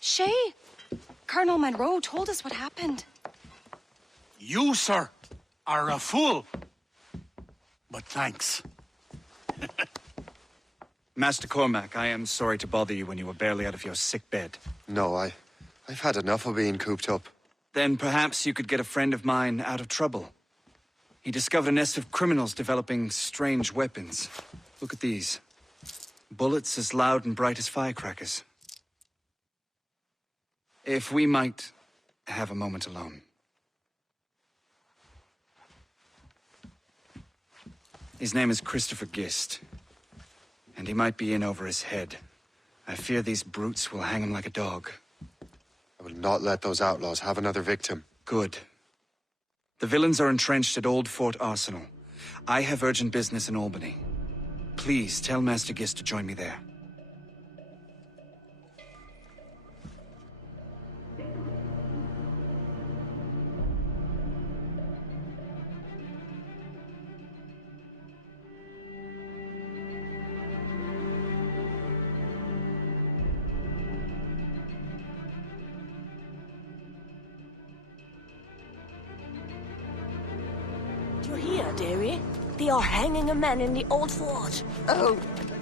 Shay, Colonel Monroe told us what happened. You, sir, are a fool. But thanks. Master Cormac, I am sorry to bother you when you were barely out of your sick bed. No, I've had enough of being cooped up. Then perhaps you could get a friend of mine out of trouble. He discovered a nest of criminals developing strange weapons. Look at these. Bullets as loud and bright as firecrackers. If we might have a moment alone. His name is Christopher Gist. And he might be in over his head. I fear these brutes will hang him like a dog. I will not let those outlaws have another victim. Good. The villains are entrenched at Old Fort Arsenal. I have urgent business in Albany. Please tell Master Gist to join me there. You're here, dearie. They are hanging a man in the old fort. Oh,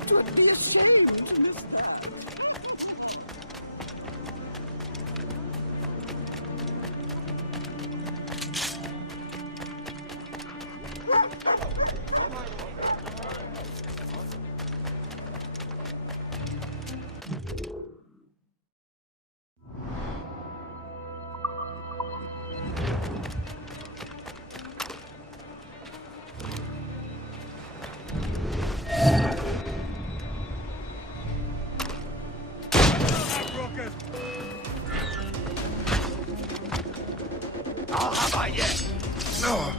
'twould be a shame to miss that. I'll have I yet. No.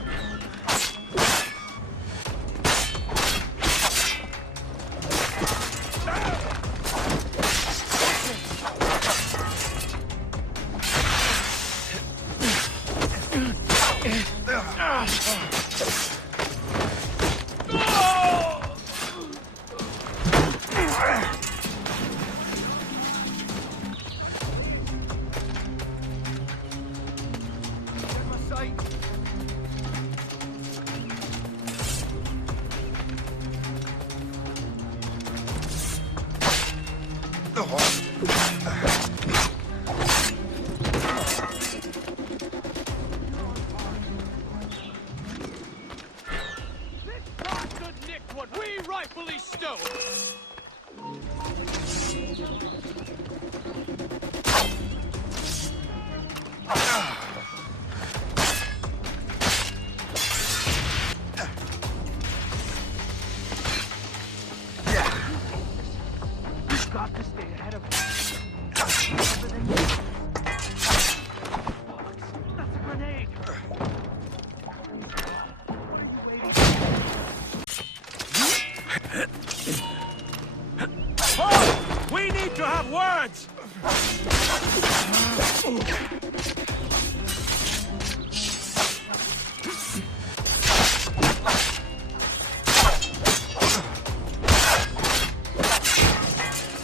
We need to have words!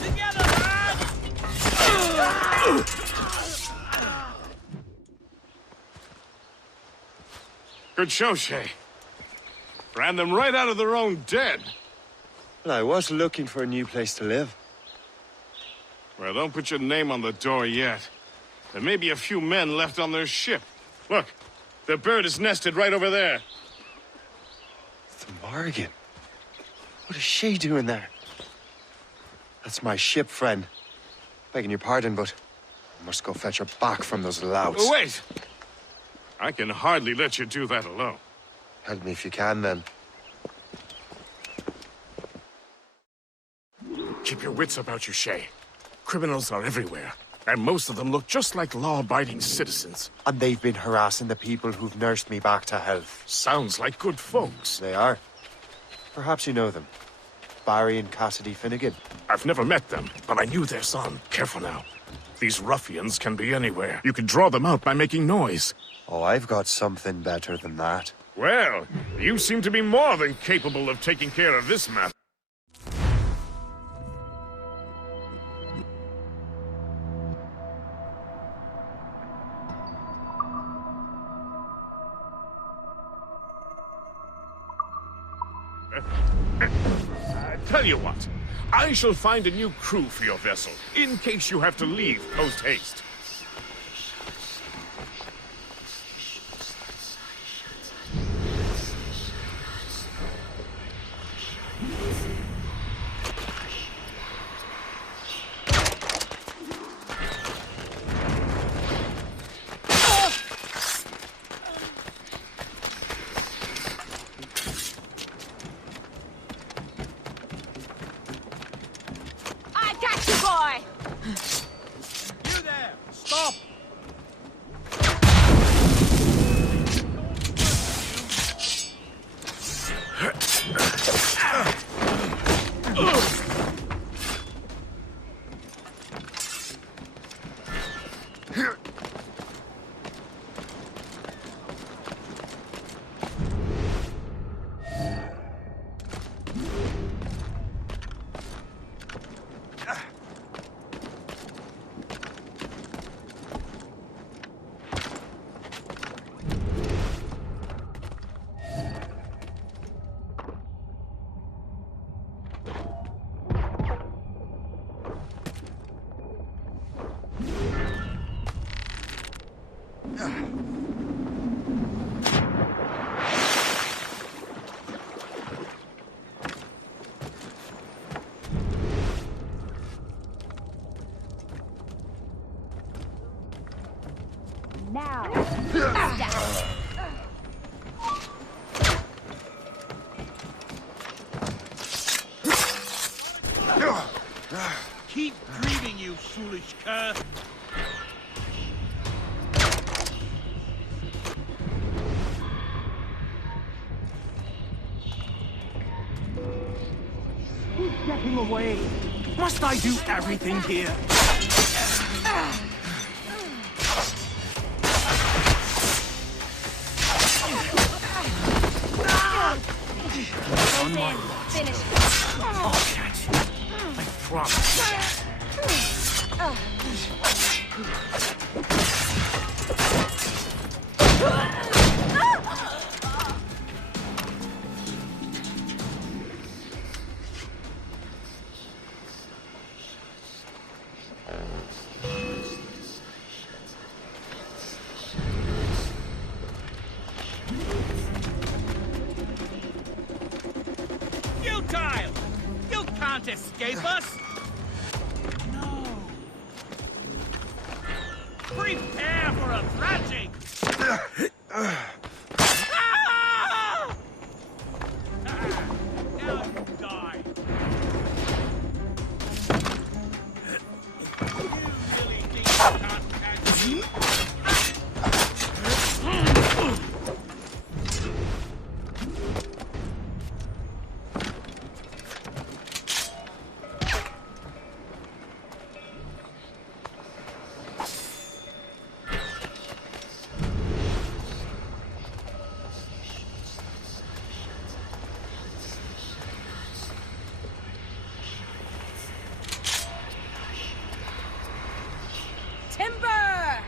Together, lads! Good show, Shay. Ran them right out of their own den. Well, I was looking for a new place to live. Well, don't put your name on the door yet. There may be a few men left on their ship. Look, the bird is nested right over there. The Morrigan. What is she doing there? That's my ship, friend. Begging your pardon, but I must go fetch her back from those louts. Wait! I can hardly let you do that alone. Help me if you can, then. Keep your wits about you, Shay. Criminals are everywhere, and most of them look just like law-abiding citizens. And they've been harassing the people who've nursed me back to health. Sounds like good folks. They are. Perhaps you know them. Barry and Cassidy Finnegan. I've never met them, but I knew their son. Careful now. These ruffians can be anywhere. You can draw them out by making noise. Oh, I've got something better than that. Well, You seem to be more than capable of taking care of this matter. Tell you what, I shall find a new crew for your vessel, in case you have to leave post-haste. I got you, boy! You there! Stop! Keep breathing, you foolish cur! Who's getting away? Must I do everything here? On my Finish. I'll catch you. I promise. Futile! You can't escape us! No. Prepare for a thrashing! Ah! Now you die. You really think you can't catch me? Timber!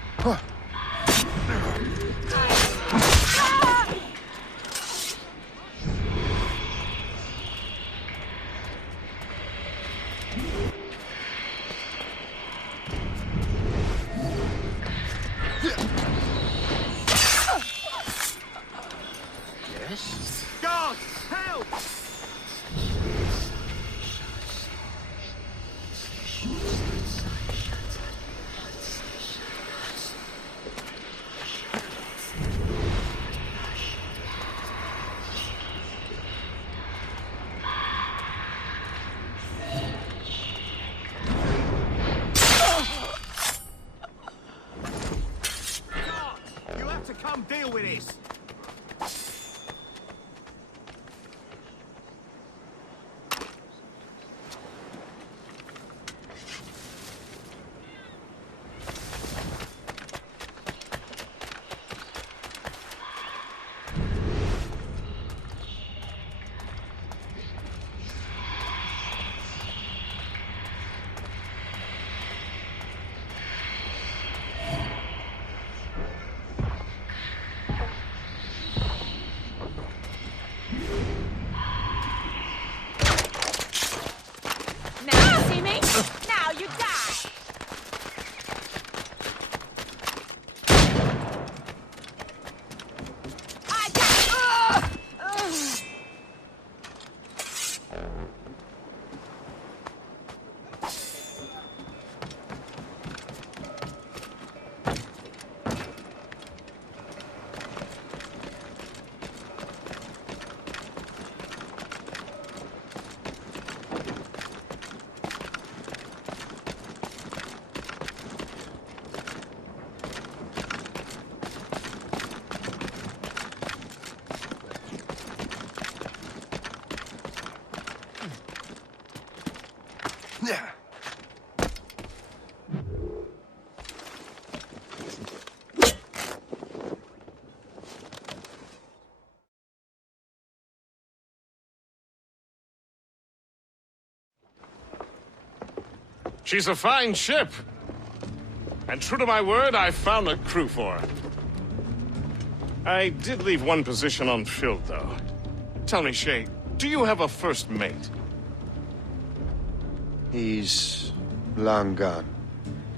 God, help! God, you have to come deal with this. She's a fine ship. And true to my word, I found a crew for her. I did leave one position unfilled, though. Tell me, Shay, do you have a first mate? He's long gone.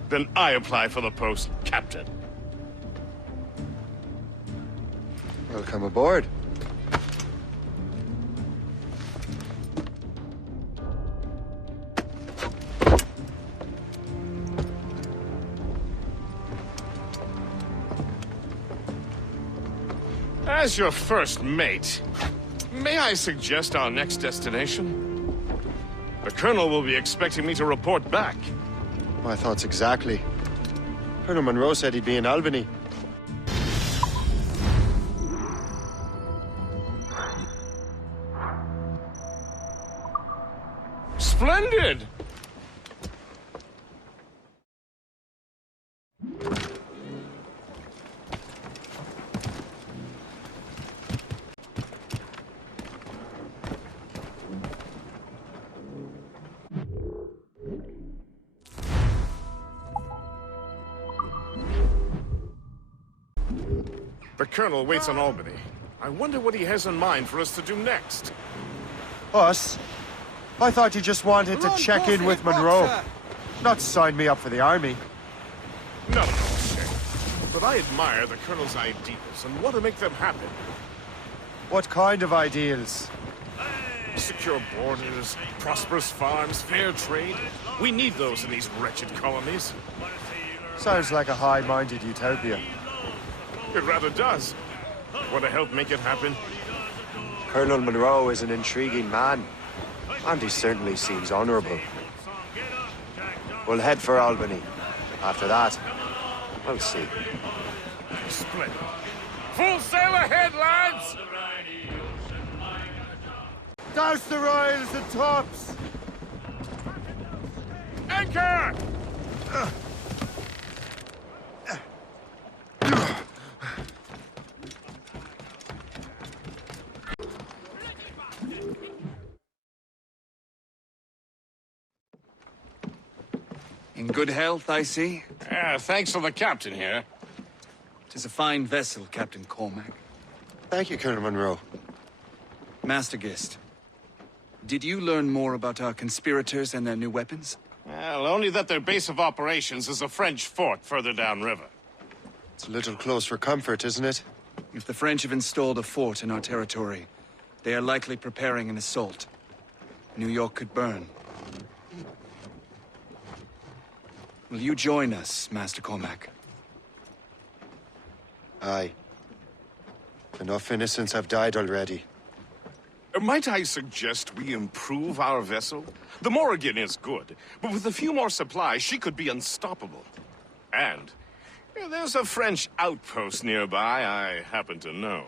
Then I apply for the post, Captain. Welcome aboard. As your first mate, may I suggest our next destination? The Colonel will be expecting me to report back. My thoughts exactly. Colonel Monroe said he'd be in Albany. Splendid! The Colonel waits in Albany. I wonder what he has in mind for us to do next. Us? I thought you just wanted to check in with Monroe. Not sign me up for the army. Not at all, Shay. But I admire the Colonel's ideals and want to make them happen. What kind of ideals? Secure borders, prosperous farms, fair trade. We need those in these wretched colonies. Sounds like a high-minded utopia. It rather does. Want to help make it happen? Colonel Monroe is an intriguing man, and he certainly seems honorable. We'll head for Albany. After that, we'll see. Splendid. Full sail ahead, lads! Douse the royals and tops! Anchor! In good health, I see. Thanks for the captain here. 'Tis a fine vessel, Captain Cormac. Thank you, Colonel Monroe. Master Gist, did you learn more about our conspirators and their new weapons? Well, only that their base of operations is a French fort further downriver. It's a little close for comfort, isn't it? If the French have installed a fort in our territory, they are likely preparing an assault. New York could burn. Will you join us, Master Cormac? Aye. Enough innocents have died already. Might I suggest we improve our vessel? The Morrigan is good, but with a few more supplies, she could be unstoppable. And there's a French outpost nearby I happen to know.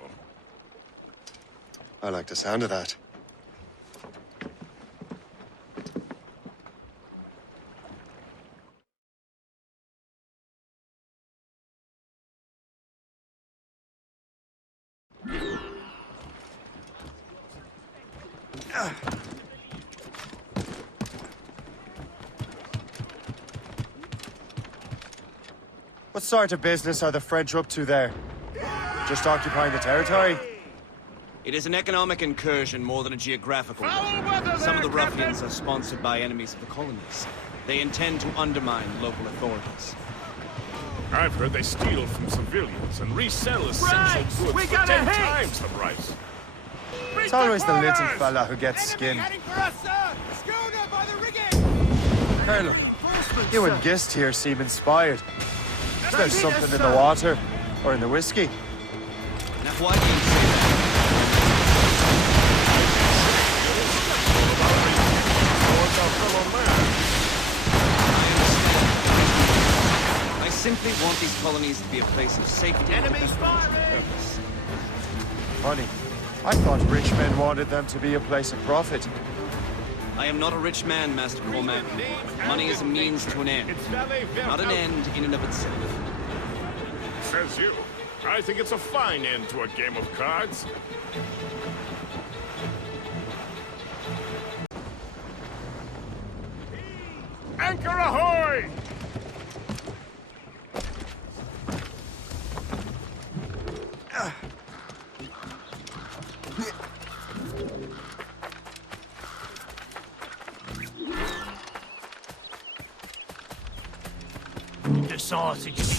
I like the sound of that. What sort of business are the French up to there? Just occupying the territory? It is an economic incursion more than a geographical one. Some of the ruffians are sponsored by enemies of the colonies. They intend to undermine local authorities. I've heard they steal from civilians and resell essential goods We for got a 10 hit! times the price. It's always the little fella who gets skinned. Colonel, you and Gist here seem inspired. Is there something in the water? Or in the whiskey? Now why do you say that? I simply want these colonies to be a place of safety. Enemies firing! Funny. I thought rich men wanted them to be a place of profit. I am not a rich man, Master Cormac. Money is a means to an end, not an end in and of itself. Says you. I think it's a fine end to a game of cards. Anchor ahoy! Descends, si tu dis.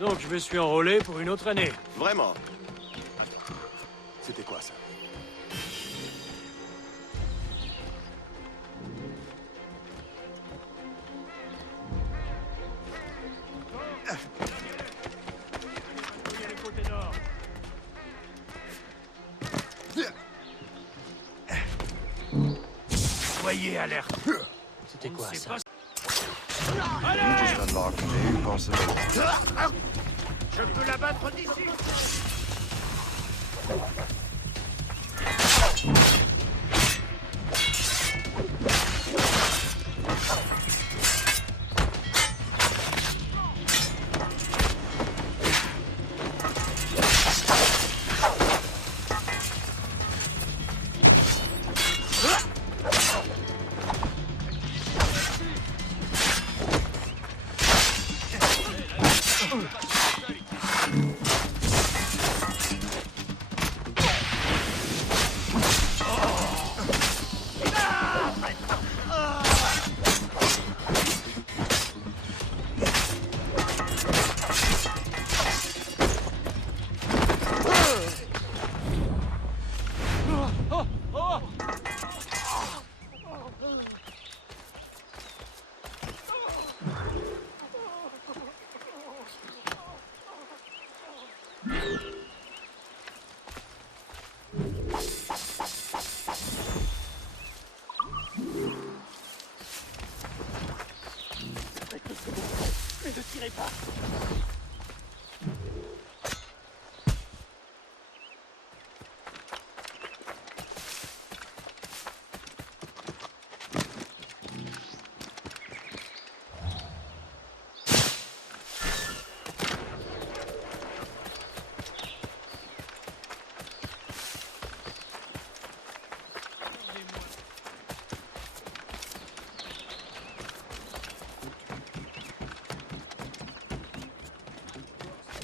Donc je me suis enrôlé pour une autre année. Vraiment? C'était quoi ça? Soyez alerte. C'était quoi ça? You just unlocked a new possibility. Je peux l'abattre d'ici.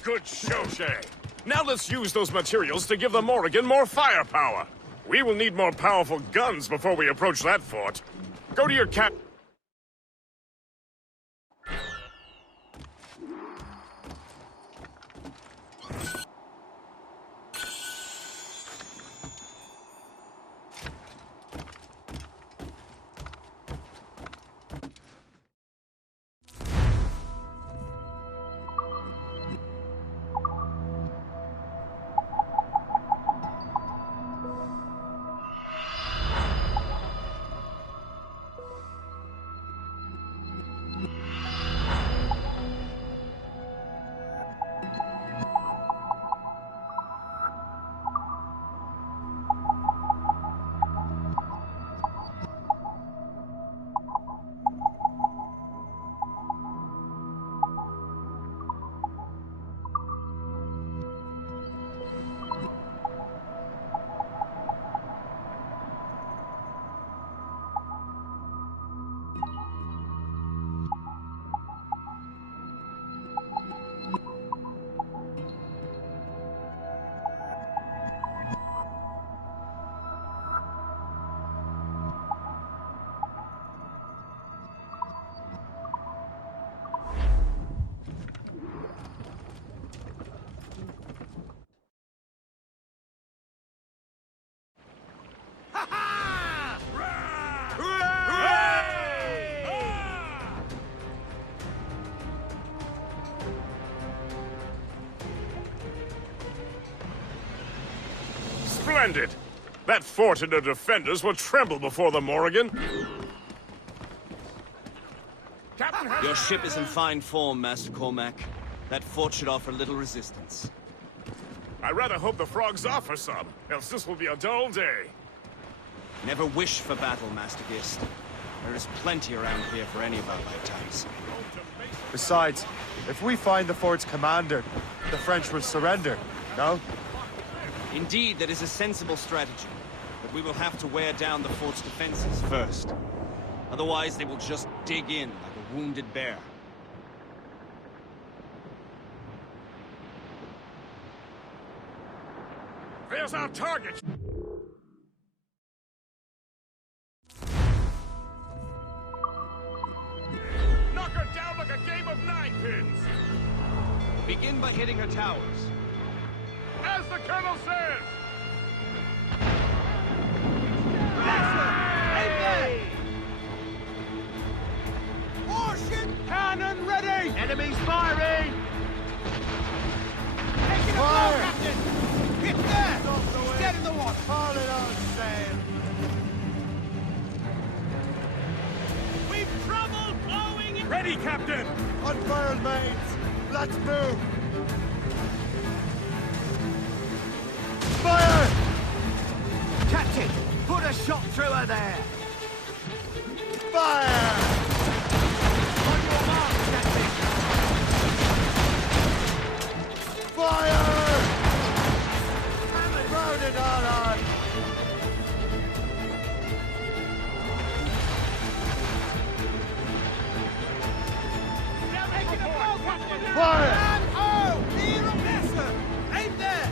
Good show, Shay. Now let's use those materials to give the Morrigan more firepower. We will need more powerful guns before we approach that fort. Go to your cap... Splendid! That fort and the defenders will tremble before the Morrigan. Your ship is in fine form, Master Cormac. That fort should offer little resistance. I rather hope the frogs offer some, else this will be a dull day. Never wish for battle, Master Gist. There is plenty around here for any of our lifetimes. Besides, if we find the fort's commander, the French will surrender, no? Indeed, that is a sensible strategy. But we will have to wear down the fort's defenses first. Otherwise, they will just dig in like a wounded bear. There's our target! Knock her down like a game of ninepins! Begin by hitting her towers. As the Colonel says! Cannon ready! Enemies firing! Taking a blow, Captain! Hit there! Dead in the water! Haul it on sail! We've trouble blowing! Ready, Captain! Unfurled mates! Let's move! Fire! Captain, put a shot through her there! Fire! On your mark, Captain! Fire! Crowd it all on! Now making a blow, Captain! Fire! And oh! Near a messer! Aim there!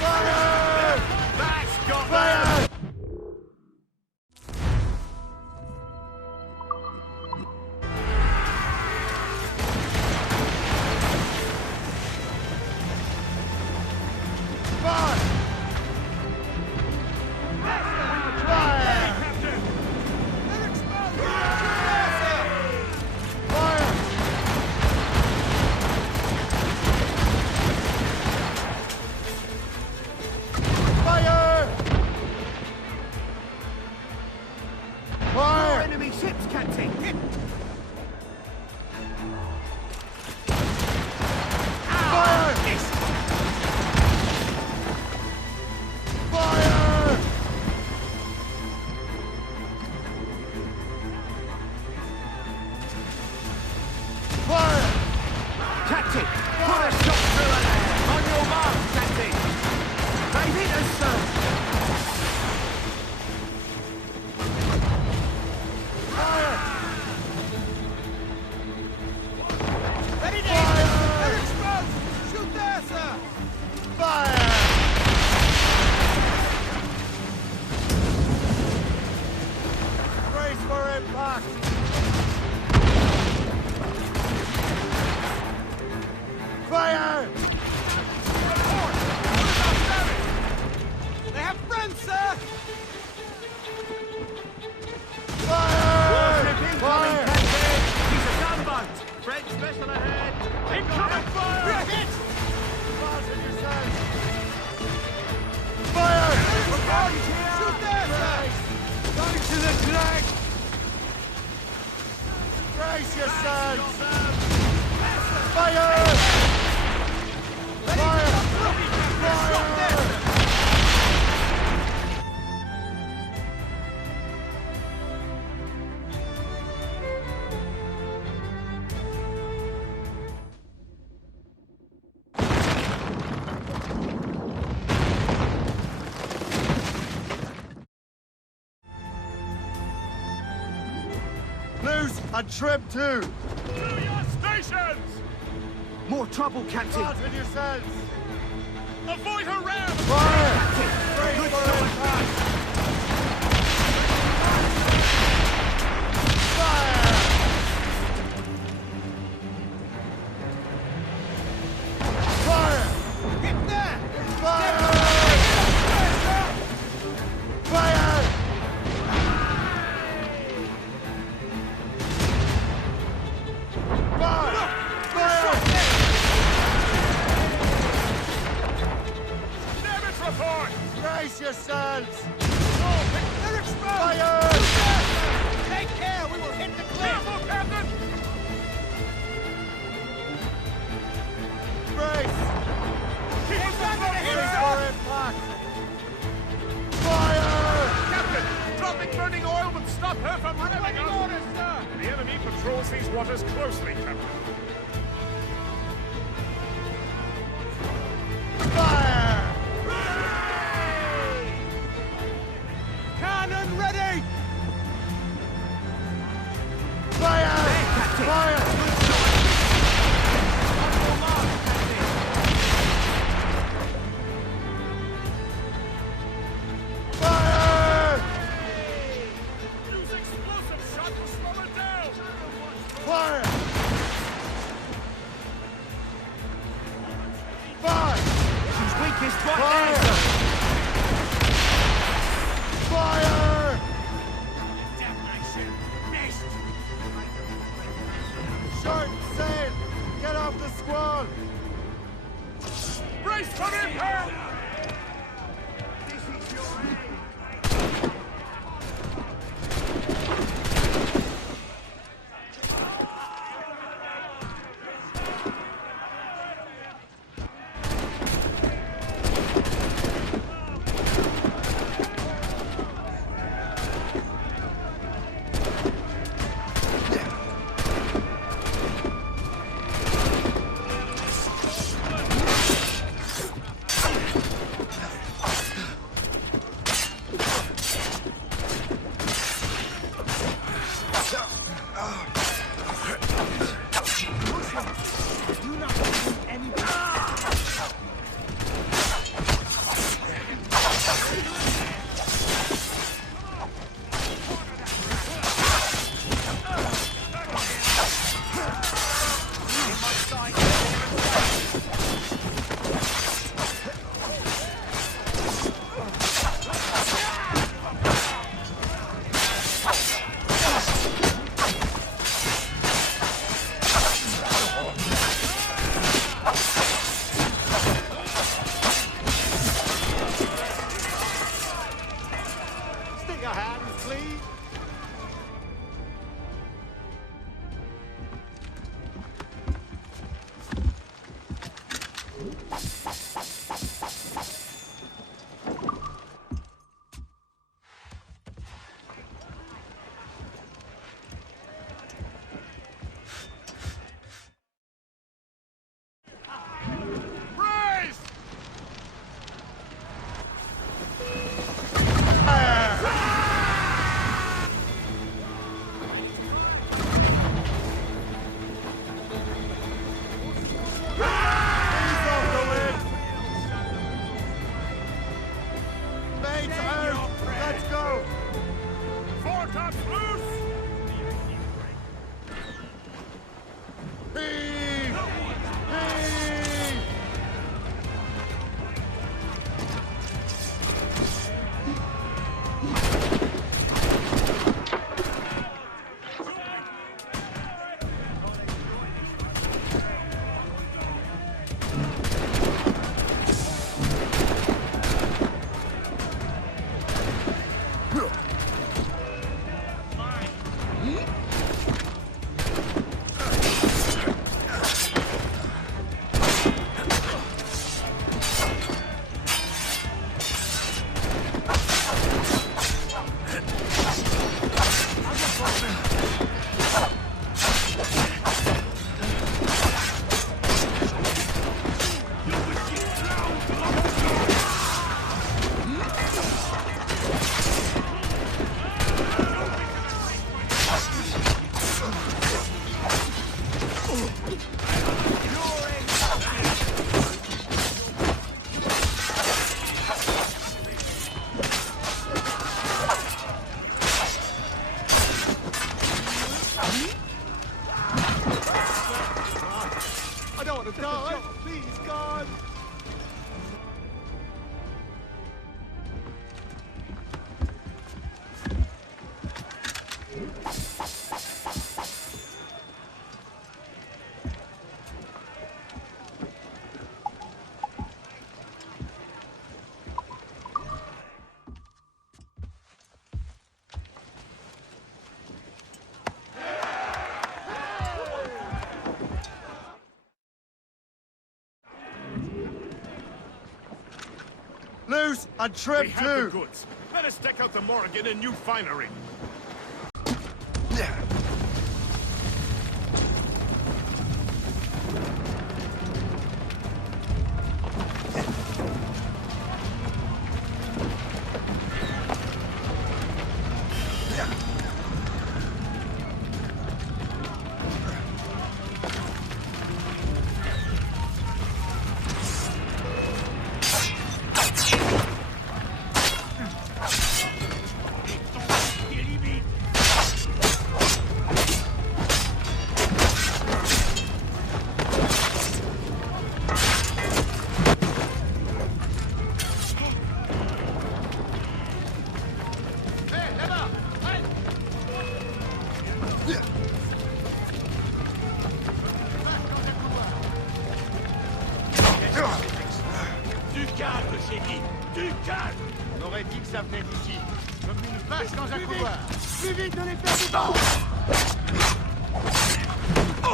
Fire! That's got Fire! Fire! Fire! They're exposed! Fire! Fire! Fire! Enemy ships, Captain! Hit! Fire! Fire! Fire! Captain, put a shot through her there! On your mark, Captain! They've hit us, sir! Fire! Ready, Nick! Fire! They're exposed! Shoot there, sir! Fire! Brace for impact! Fire! They have friends, sir! Fire! Fire! He's a gunboat! French vessel ahead! Incoming fire! We're hit! Fasten yourselves! Fire! Shoot there, sir! Going to the flag! Brace yourselves! Fire! Fire! Fire! Loose and trim too! To your stations! More trouble, Captain! Fasten yourselves! Avoid her ram! Fire! Brace for impact! Fire! Fire! Hit there! Fire! Fire! Fire! Fire! burning oil would stop her from revving up. Orders, sir. The enemy patrols these waters closely, Captain. Fire! Cannon ready! Fire! Fire! Fire! Use explosive shot to slow her down! Fire! Fire! She's weakest right Fire! there, sir. Fire! Short sail! Get off the squall! Brace for impact! Stick your hands, please! Brace! Ease off the wind! Mates out! Let's go! Foretops loose! Heave! Heave! I don't want to die! Please, God! Loose and We trim have the too! goods. Let us deck out the Morrigan in new finery. Du calme, j'ai dit. Du calme. On aurait dit que ça venait d'ici. Comme une vache dans un couloir. Plus vite, ne les perdez pas.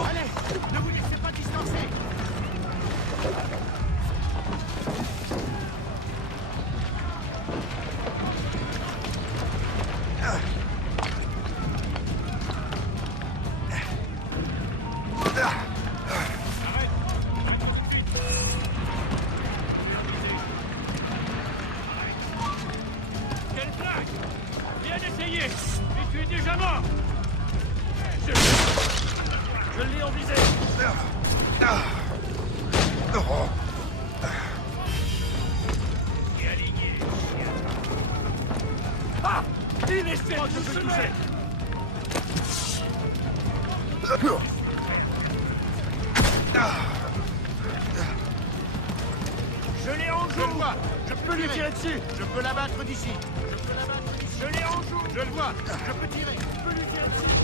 Allez, ne vous laissez pas distancer. Quelle blague! Viens d'essayer! Mais tu es déjà mort! Je l'ai en visée! Et aligné! Ah! Il essaie de me toucher! Je l'ai en joue! Je le vois! Je peux lui tirer dessus! Je peux l'abattre d'ici! Je l'ai en joue! Je le vois! Je peux tirer! Je peux lui tirer dessus!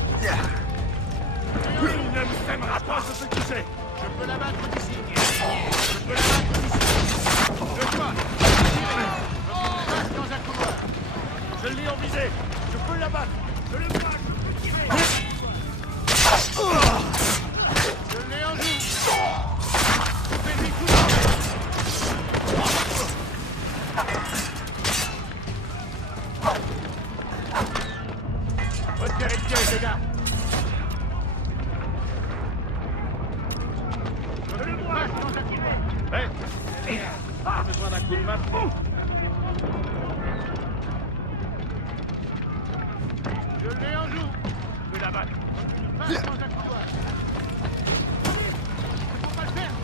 Il ne me sèmera pas, je peux toucher! Je peux l'abattre d'ici! Je peux l'abattre d'ici! Je le vois! Je peux tirer! Passe dans un couloir! Je l'ai en visée! Je peux l'abattre! Je le vois! Je peux tirer! Je l'ai en joue! Je fais lui coup! Retirez le piège, les gars! Je le vois, sans attirer! Ouais! J'ai besoin d'un coup de main! Je l'ai en joue! Je peux l'abattre! Passe dans un couloir! Faut pas le faire!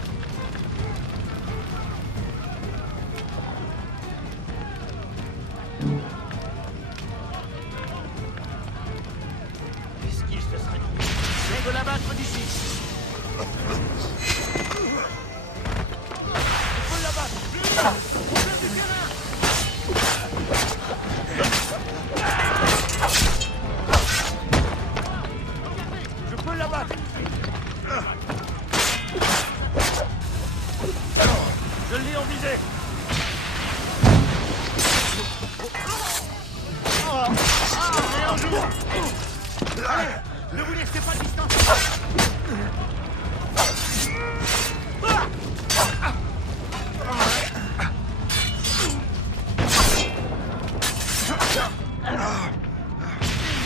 Esquive, ce serait tout. Je peux l'abattre d'ici. Je peux l'abattre. On perd du terrain. Regardez, je peux l'abattre. Je l'ai en visée. Je l'ai en joue. Allez, ne vous laissez pas distancer.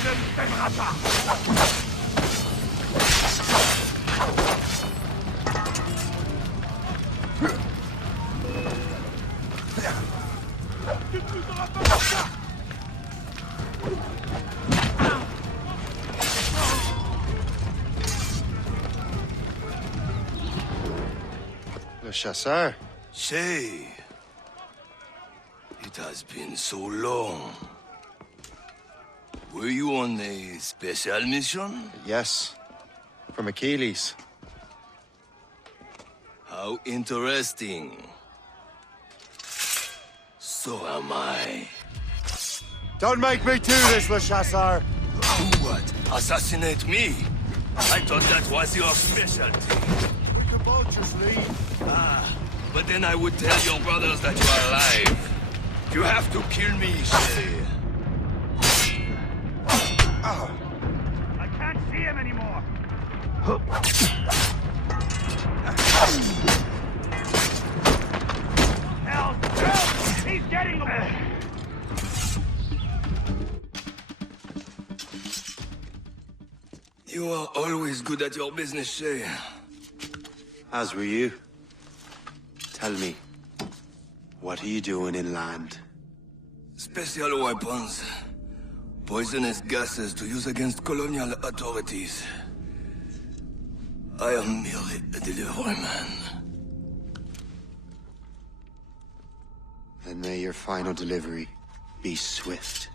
Il ne me pèsera pas. Tu ne pousseras pas comme ça. Le chasseur. Shay, it has been so long. Were you on a special mission? Yes. From Achilles. How interesting. So am I. Don't make me do this, Le Chasseur. Do what? Assassinate me? I thought that was your specialty. We could both just leave. But then I would tell your brothers that you are alive. You have to kill me, Shay. I can't see him anymore. Help! Help! He's getting away! You are always good at your business, Shay. As were you. Tell me, what are you doing inland? Special weapons. Poisonous gases to use against colonial authorities. I am merely a delivery man. Then may your final delivery be swift.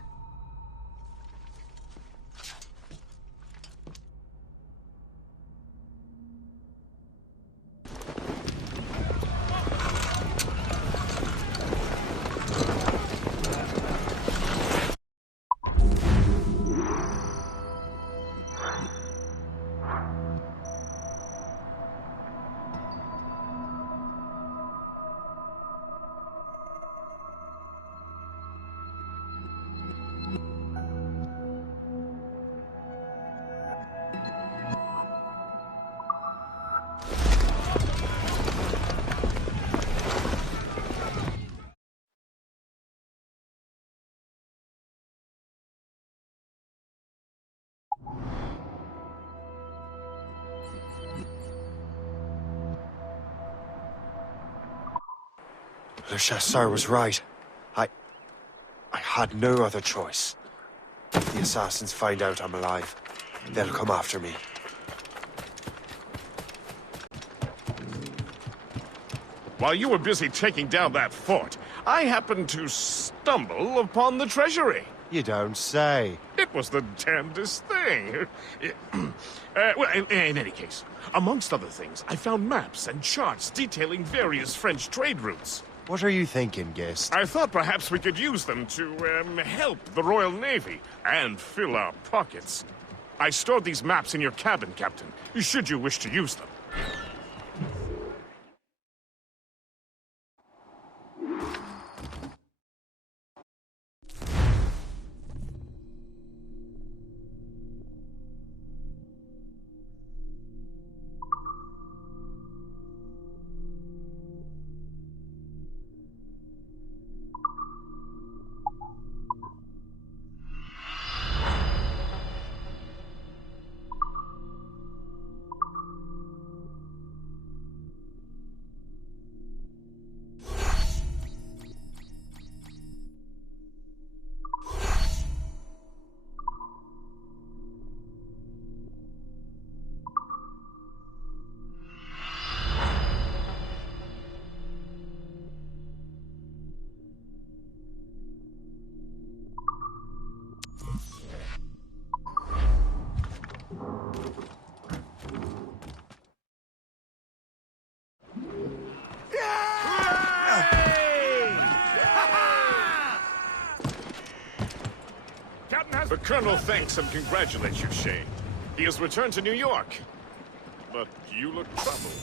Le Chasseur was right. I had no other choice. If the assassins find out I'm alive, they'll come after me. While you were busy taking down that fort, I happened to stumble upon the treasury. You don't say. It was the damnedest thing. Well, in any case, amongst other things, I found maps and charts detailing various French trade routes. What are you thinking, Gist? I thought perhaps we could use them to, help the Royal Navy and fill our pockets. I stored these maps in your cabin, Captain, should you wish to use them. The Colonel thanks and congratulates you, Shane. He has returned to New York. But you look troubled.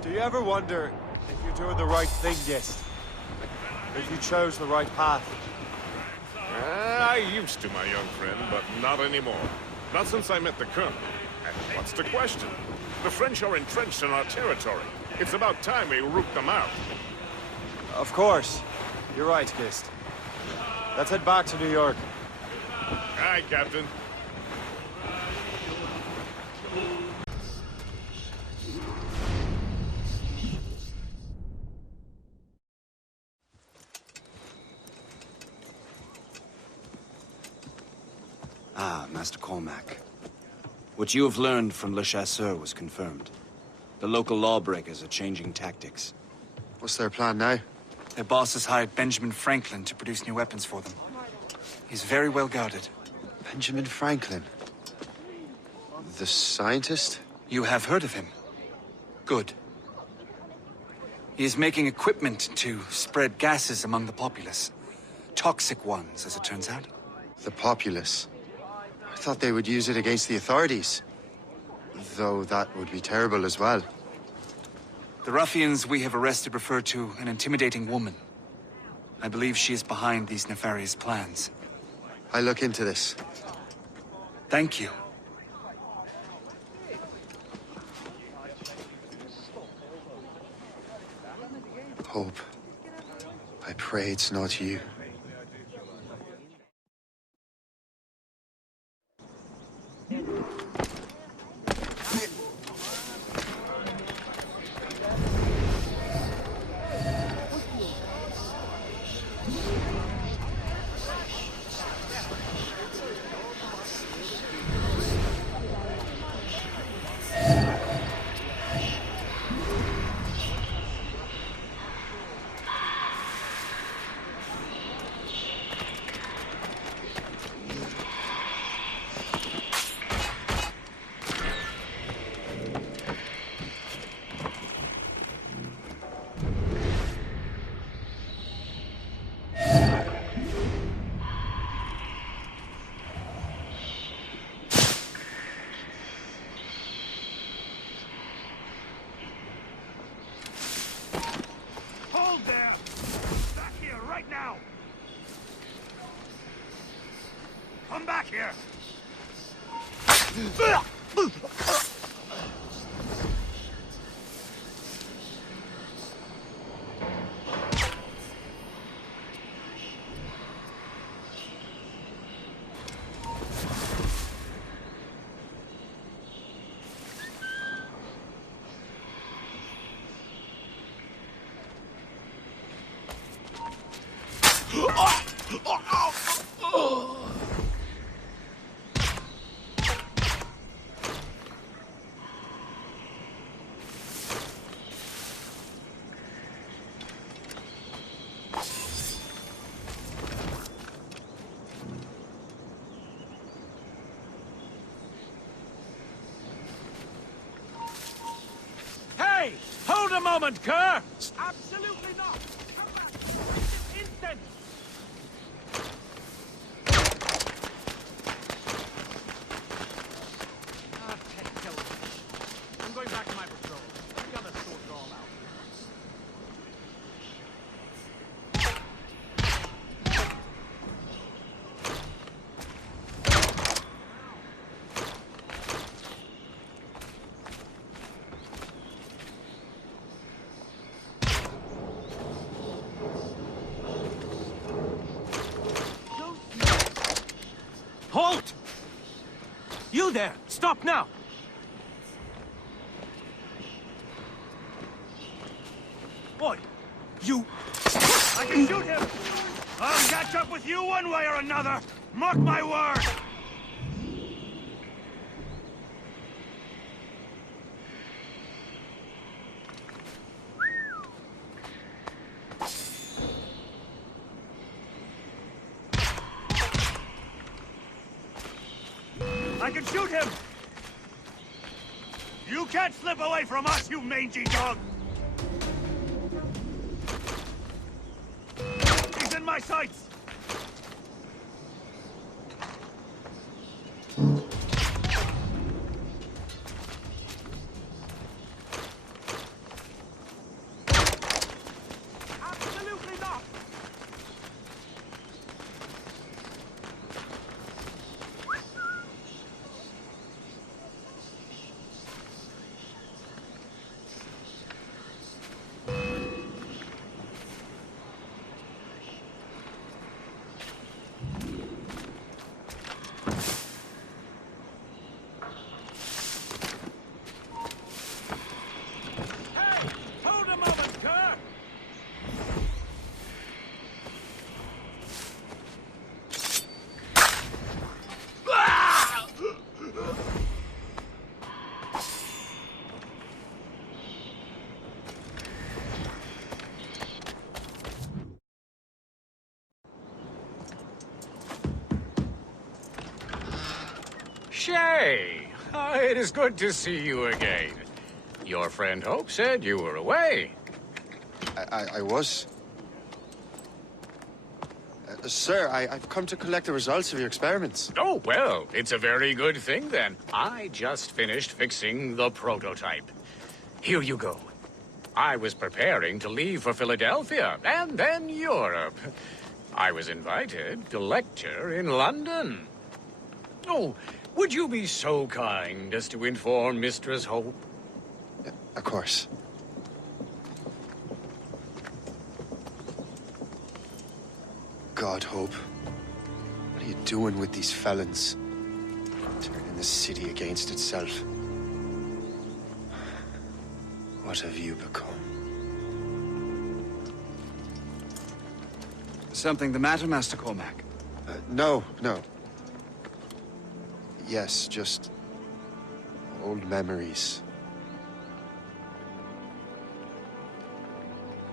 Do you ever wonder if you're doing the right thing, Gist? If you chose the right path? I used to, my young friend, but not anymore. Not since I met the Colonel. And what's the question? The French are entrenched in our territory. It's about time we root them out. Of course. You're right, Gist. Let's head back to New York. Aye, Captain. Ah, Master Cormac. What you have learned from Le Chasseur was confirmed. The local lawbreakers are changing tactics. What's their plan now? Their boss has hired Benjamin Franklin to produce new weapons for them. He's very well guarded. Benjamin Franklin? The scientist? You have heard of him? Good. He is making equipment to spread gases among the populace. Toxic ones, as it turns out. The populace? I thought they would use it against the authorities. Though that would be terrible as well. The ruffians we have arrested refer to an intimidating woman. I believe she is behind these nefarious plans. I'll look into this. Thank you. Hope. I pray it's not you. Hold there! Back here, right now! Come back here! Hey! Hold a moment, Kerr! Absolutely not! Come back! This instant! I'm going back to my patrol. Let the others sort it all out. Halt! You there! Stop now! Boy, you... I can shoot him! I'll catch up with you one way or another! Mark my word! I can shoot him! You can't slip away from us, you mangy dog! He's in my sights! Absolutely not! Hey! Hold a moment, Kerr! Shay! It is good to see you again. Your friend Hope said you were away. I was. Sir, I've come to collect the results of your experiments. Oh, well, it's a very good thing then. I just finished fixing the prototype. Here you go. I was preparing to leave for Philadelphia and then Europe. I was invited to lecture in London. Oh, would you be so kind as to inform Mistress Hope? Of course. God, Hope. What are you doing with these felons? Turning the city against itself. What have you become? Something the matter, Master Cormac? No. Yes, just old memories.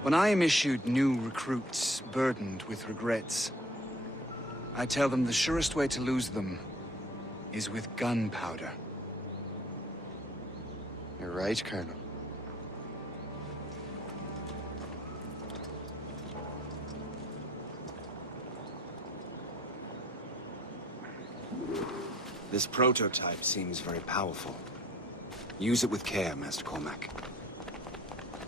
When I am issued new recruits burdened with regrets, I tell them the surest way to lose them is with gunpowder. You're right, Colonel. This prototype seems very powerful. Use it with care, Master Cormac.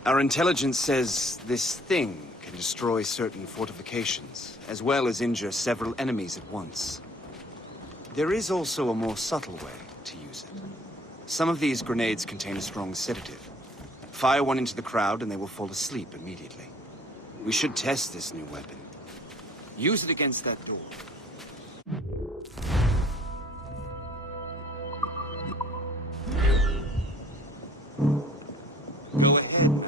Our intelligence says this thing can destroy certain fortifications, as well as injure several enemies at once. There is also a more subtle way to use it. Some of these grenades contain a strong sedative. Fire one into the crowd and they will fall asleep immediately. We should test this new weapon. Use it against that door. Go ahead.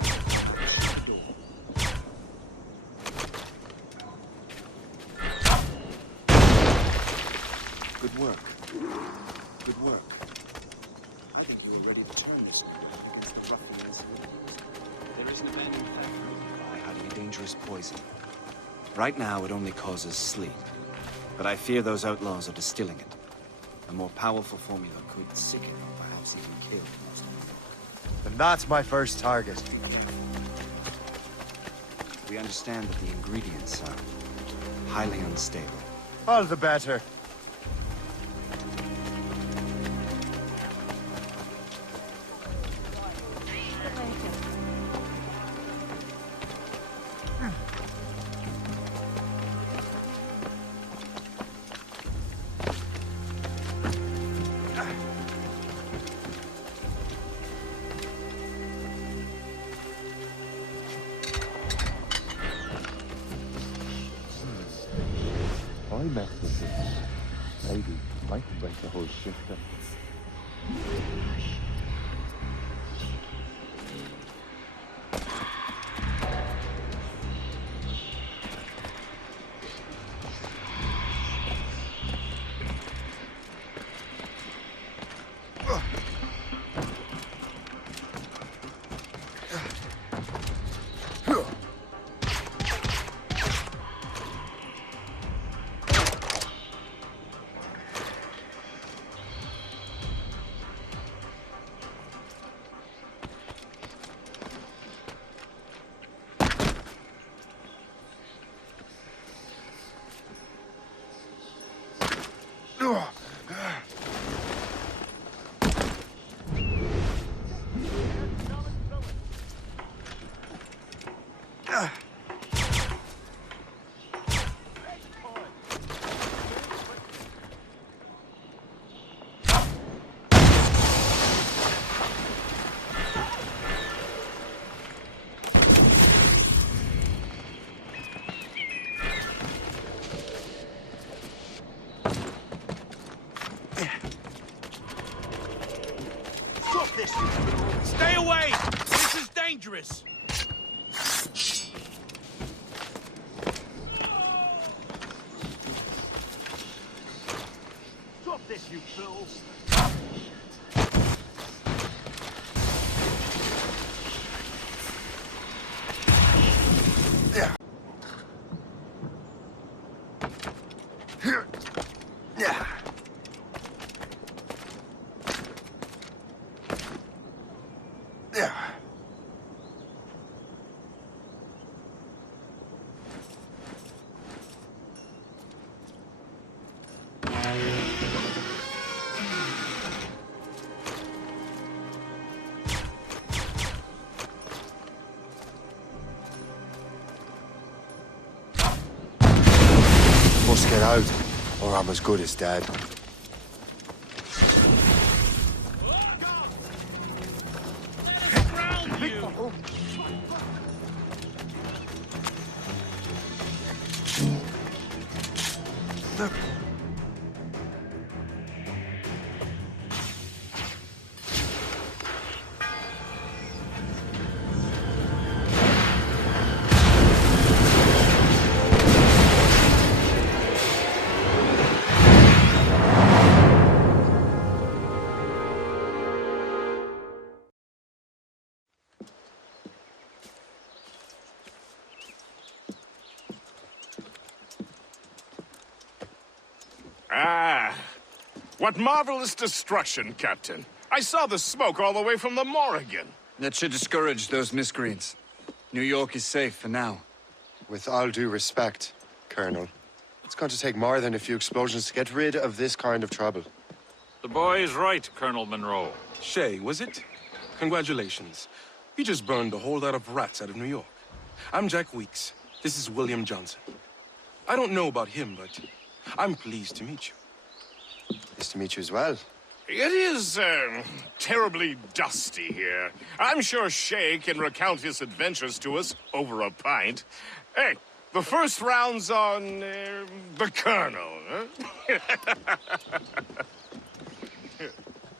Good work. Good work. I think you were ready to turn this group against the ruffians. There is an abandoned factory nearby hiding a dangerous poison. Right now, it only causes sleep. But I fear those outlaws are distilling it. A more powerful formula could sicken or perhaps even kill most of them. Then that's my first target. We understand that the ingredients are highly unstable. All the better. I mess with this. Maybe I can break the whole system. Stay away! This is dangerous! Drop this, you fools! Must get out, or I'm as good as dead. What marvelous destruction, Captain. I saw the smoke all the way from the Morrigan. That should discourage those miscreants. New York is safe for now. With all due respect, Colonel, it's going to take more than a few explosions to get rid of this kind of trouble. The boy is right, Colonel Monroe. Shay, was it? Congratulations. You just burned a whole lot of rats out of New York. I'm Jack Weeks. This is William Johnson. I don't know about him, but I'm pleased to meet you. Nice to meet you as well. It is, terribly dusty here. I'm sure Shay can recount his adventures to us over a pint. Hey, the first round's on, the Colonel, huh?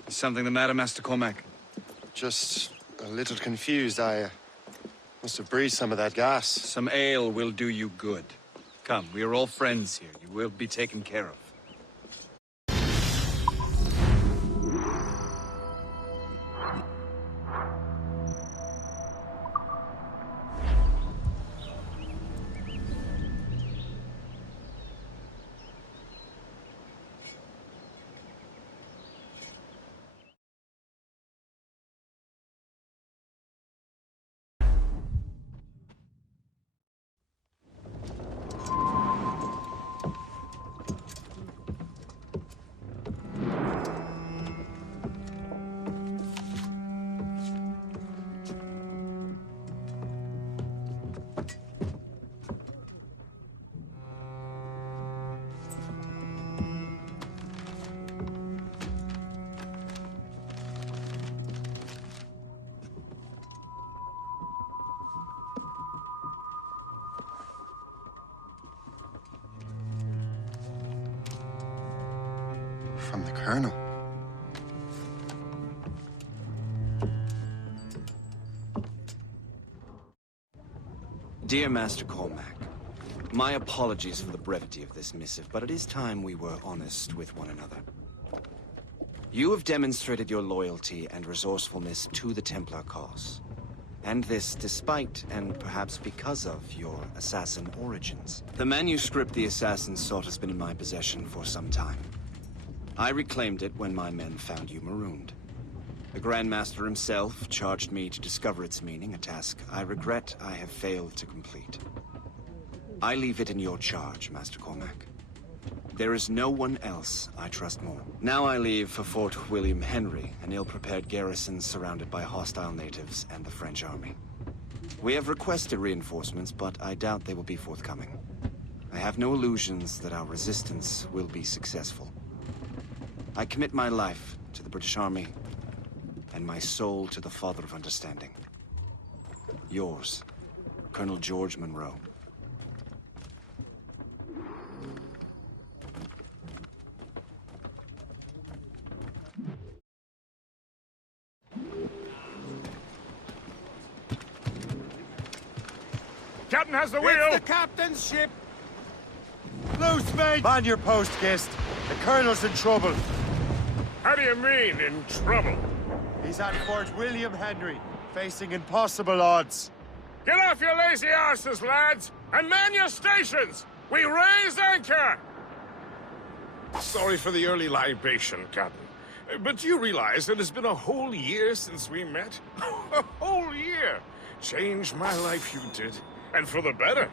Is something the matter, Master Cormac? Just a little confused. I must have breathed some of that gas. Some ale will do you good. Come, we are all friends here. You will be taken care of. From the Colonel. Dear Master Cormac, my apologies for the brevity of this missive, but it is time we were honest with one another. You have demonstrated your loyalty and resourcefulness to the Templar cause. And this despite, and perhaps because of, your assassin origins. The manuscript the assassins sought has been in my possession for some time. I reclaimed it when my men found you marooned. The Grand Master himself charged me to discover its meaning, a task I regret I have failed to complete. I leave it in your charge, Master Cormac. There is no one else I trust more. Now I leave for Fort William Henry, an ill-prepared garrison surrounded by hostile natives and the French army. We have requested reinforcements, but I doubt they will be forthcoming. I have no illusions that our resistance will be successful. I commit my life to the British Army, and my soul to the Father of Understanding. Yours, Colonel George Monroe. Captain has the wheel! It's the captain's ship! Loose, mate! Man your post, Gist. The Colonel's in trouble. How do you mean, in trouble? He's at Fort William Henry, facing impossible odds. Get off your lazy arses, lads, and man your stations! We raise anchor! Sorry for the early libation, Captain. But do you realize it has been a whole year since we met? A whole year! Changed my life, you did. And for the better.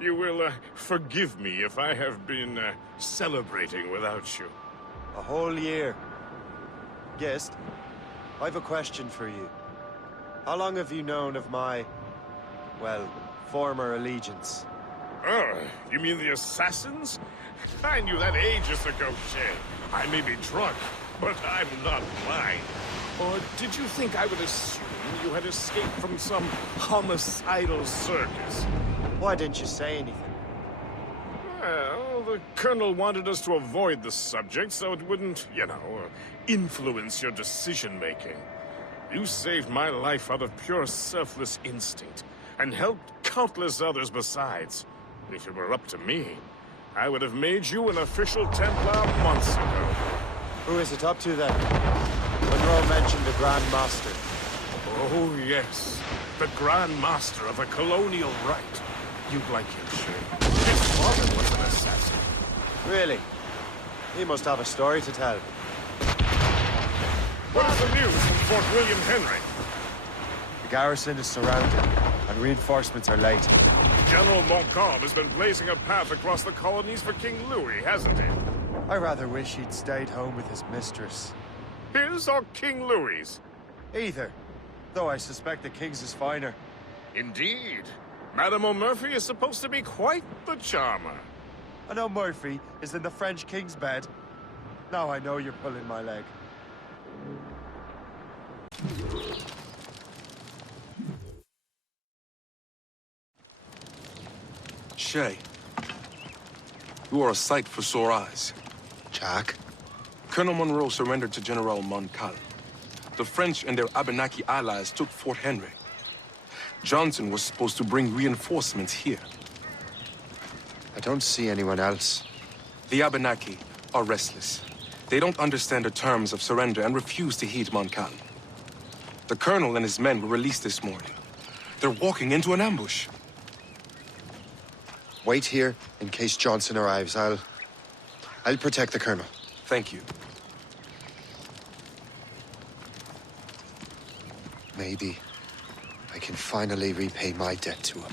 You will forgive me if I have been celebrating without you. A whole year. Gist, I've a question for you. How long have you known of my, well, former allegiance? Oh, you mean the assassins? I knew that ages ago, Shay. I may be drunk, but I'm not blind. Or did you think I would assume you had escaped from some homicidal circus? Why didn't you say anything? Well, the Colonel wanted us to avoid the subject so it wouldn't, influence your decision-making. You saved my life out of pure selfless instinct, and helped countless others besides. If it were up to me, I would have made you an official Templar months ago. Who is it up to then? Monroe mentioned the Grand Master. Oh, yes. The Grand Master of a colonial rite. You'd like him, Shay. His father was an assassin. Really? He must have a story to tell. What is the news from Fort William Henry? The garrison is surrounded, and reinforcements are late. General Montcalm has been blazing a path across the colonies for King Louis, hasn't he? I rather wish he'd stayed home with his mistress. His or King Louis's? Either, though I suspect the king's is finer. Indeed. Madame O'Murphy is supposed to be quite the charmer. I know Murphy is in the French king's bed. Now I know you're pulling my leg. Shay, you are a sight for sore eyes. Jack? Colonel Monroe surrendered to General Montcalm. The French and their Abenaki allies took Fort Henry. Johnson was supposed to bring reinforcements here. I don't see anyone else. The Abenaki are restless. They don't understand the terms of surrender and refuse to heed Montcalm. The colonel and his men were released this morning. They're walking into an ambush. Wait here in case Johnson arrives. I'll protect the colonel. Thank you. Maybe I can finally repay my debt to him.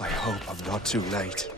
I hope I'm not too late.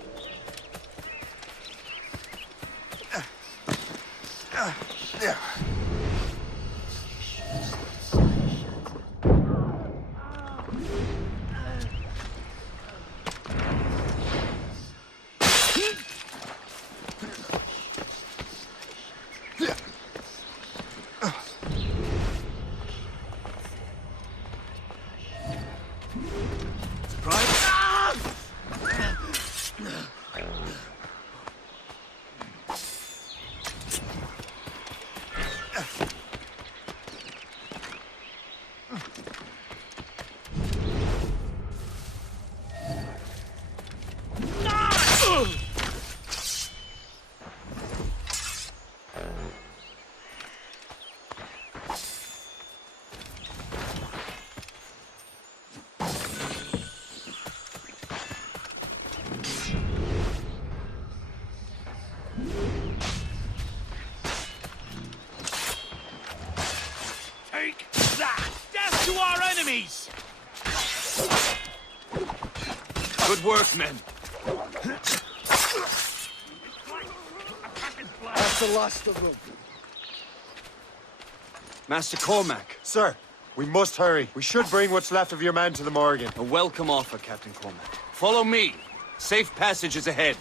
Take that! Death to our enemies! Good work, men. That's the last of them. Master Cormac. Sir, we must hurry. We should bring what's left of your men to the Morgan. A welcome offer, Captain Cormac. Follow me. Safe passage is ahead.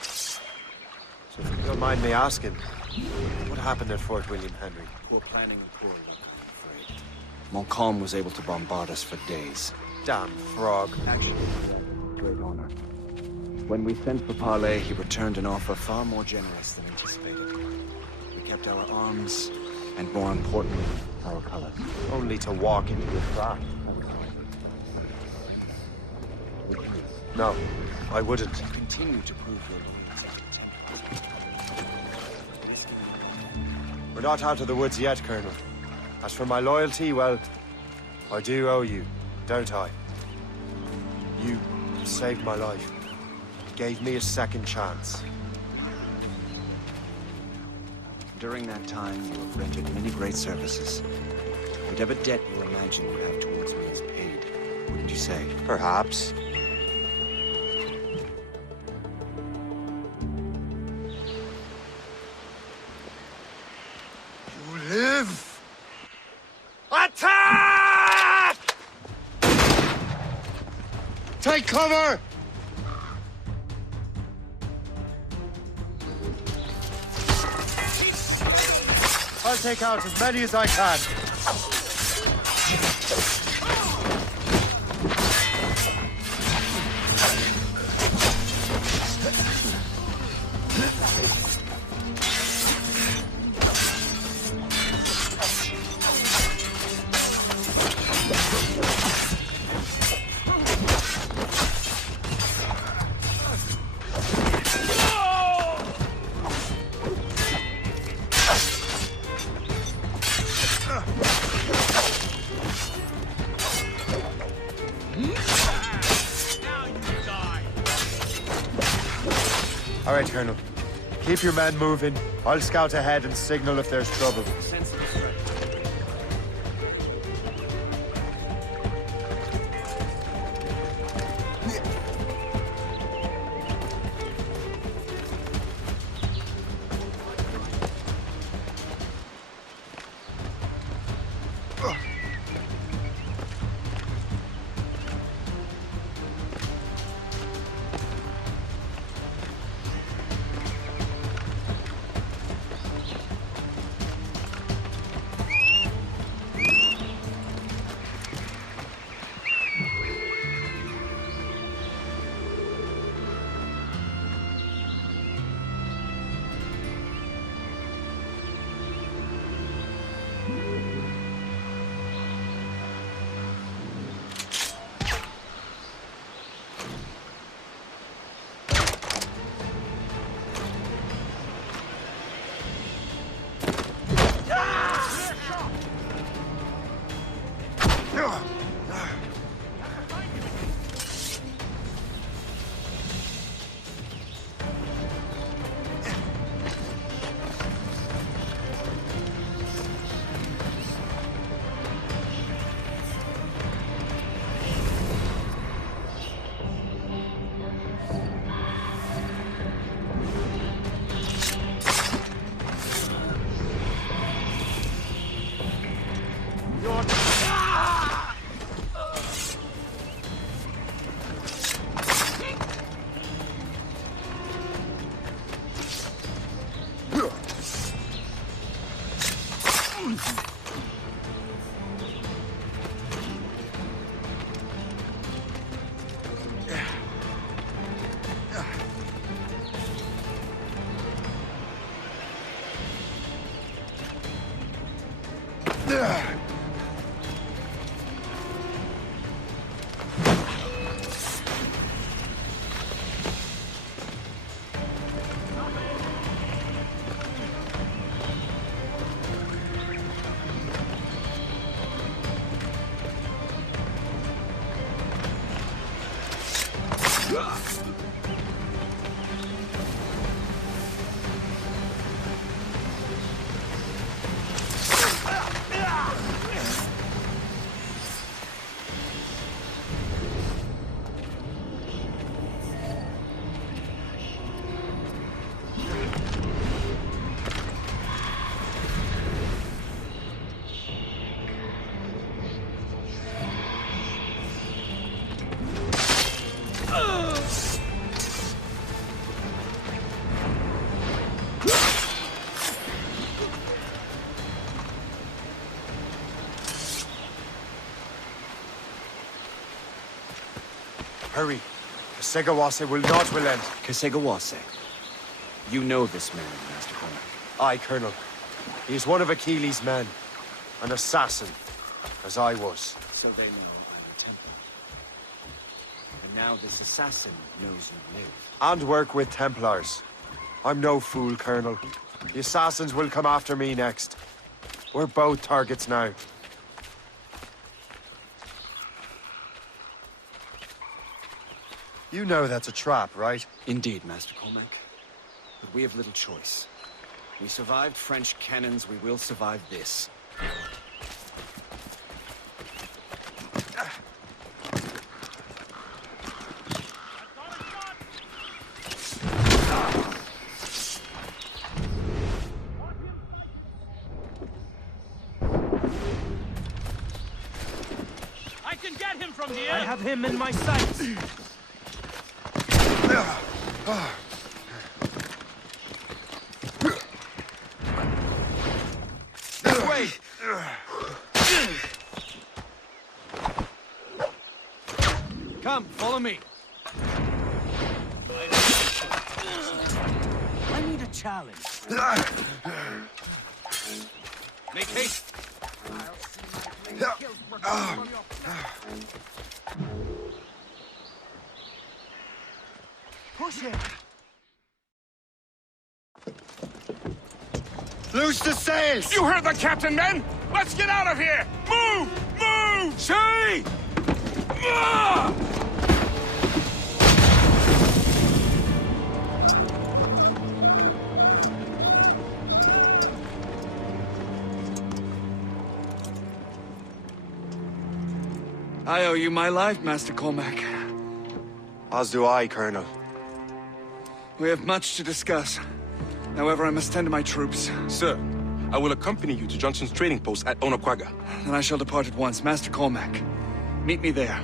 So if you don't mind me asking, what happened at Fort William Henry? Poor planning and poor luck, I'm afraid. Montcalm was able to bombard us for days. Damn frog. Actually, great honor. When we sent for parley, he returned an offer far more generous than anticipated. We kept our arms, and more importantly, our colors. Only to walk into a trap. No, I wouldn't. Continue to prove your loyalty. We're not out of the woods yet, Colonel. As for my loyalty, well, I do owe you, don't I? You saved my life. Gave me a second chance. During that time, you have rendered many great services. Whatever debt you imagine you have towards me is paid, wouldn't you say? Perhaps. You live! Attack! Take cover! I'll take out as many as I can. All right, Colonel. Keep your men moving. I'll scout ahead and signal if there's trouble. Hurry. Kasegawase will not relent. Kasegawase. You know this man, Master Cormac. Aye, Colonel. He is one of Achilles' men. An assassin, as I was. So they know I'm a Templar. And now this assassin knows you live. And work with Templars. I'm no fool, Colonel. The assassins will come after me next. We're both targets now. You know that's a trap, right? Indeed, Master Cormac. But we have little choice. We survived French cannons, we will survive this. I can get him from here! I have him in my sights! This way! Come, follow me. I need a challenge. Make haste. Push him! Loose the sails! You heard the captain, men! Let's get out of here! Move! Move! See! I owe you my life, Master Cormac. As do I, Colonel. We have much to discuss. However, I must tend to my troops. Sir, I will accompany you to Johnson's trading post at Onaqaga. Then I shall depart at once. Master Cormac, meet me there.